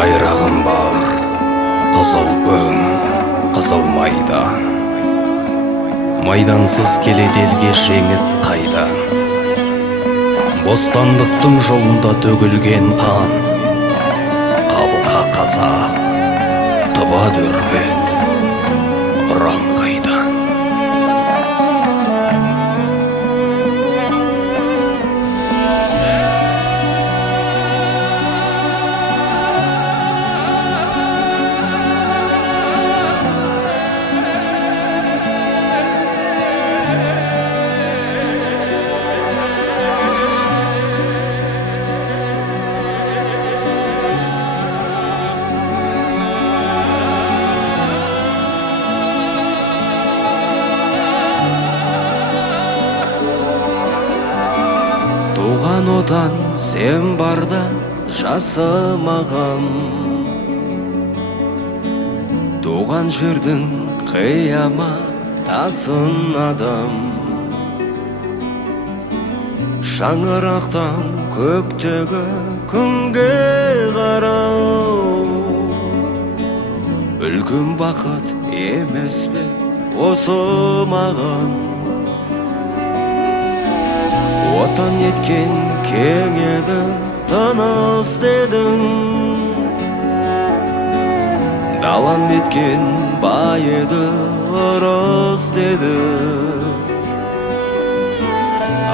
Байрағым бар, қызыл өң, қызыл майдан. Майдансыз келеді елге жеңіс қайдан? Бостандықтың жолында төгілген қан. Қабылға қазақ, тұба дүрбек, ұран қайдан? Туған отан сен барда жасымаған, туған жердің қияматасын адам. Шаңырақтан көктегі күнге қарау, үлкен бақыт емес пе осы маған? Отан еткен кең еді, тыныс дедің. Далан еткен бай еді, ырыс деді.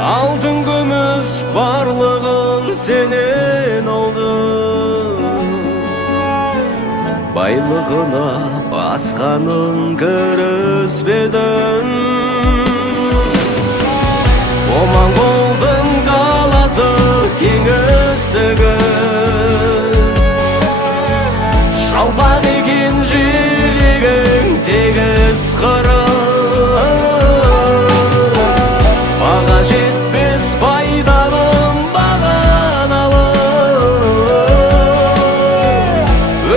Алтын күміс барлығын сенен алды, байлығына басқаның кіріспедің. Моңғолдың даласы кеңістігі, жалпақ екен жерлегің тегіс қыры. Баға жетпес байдағым бағаналы,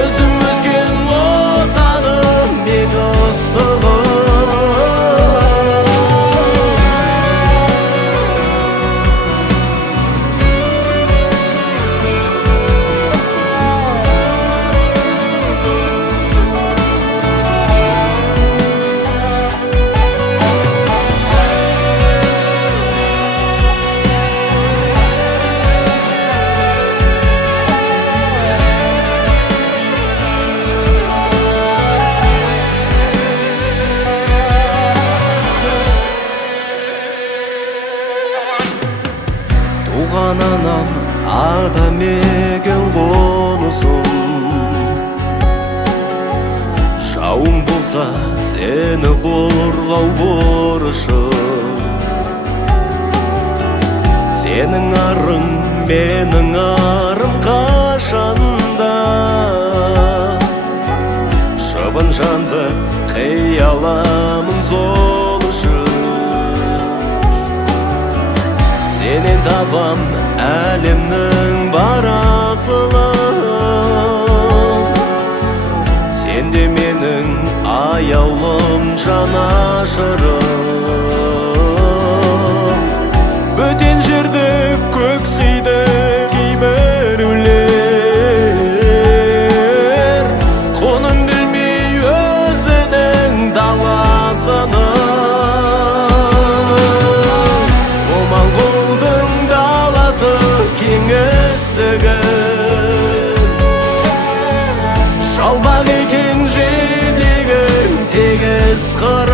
өзім өскен отаным ең ыстығы. Туған анам атамекен қонысым, жауың болса сені қорғау борышым. Сенің арың менің арым қашанда, шыбын жанды қияламын сол үшін. Сенен табам әлемнің бар асылын, сен де менің аяулым жанашырым. Бөтен жерді көксейді кейбіреулер, құнын білмей өзінің даласыны. Моңғолдың даласы кеңістігі, жалпақ екен жерлегің тегіс қыры.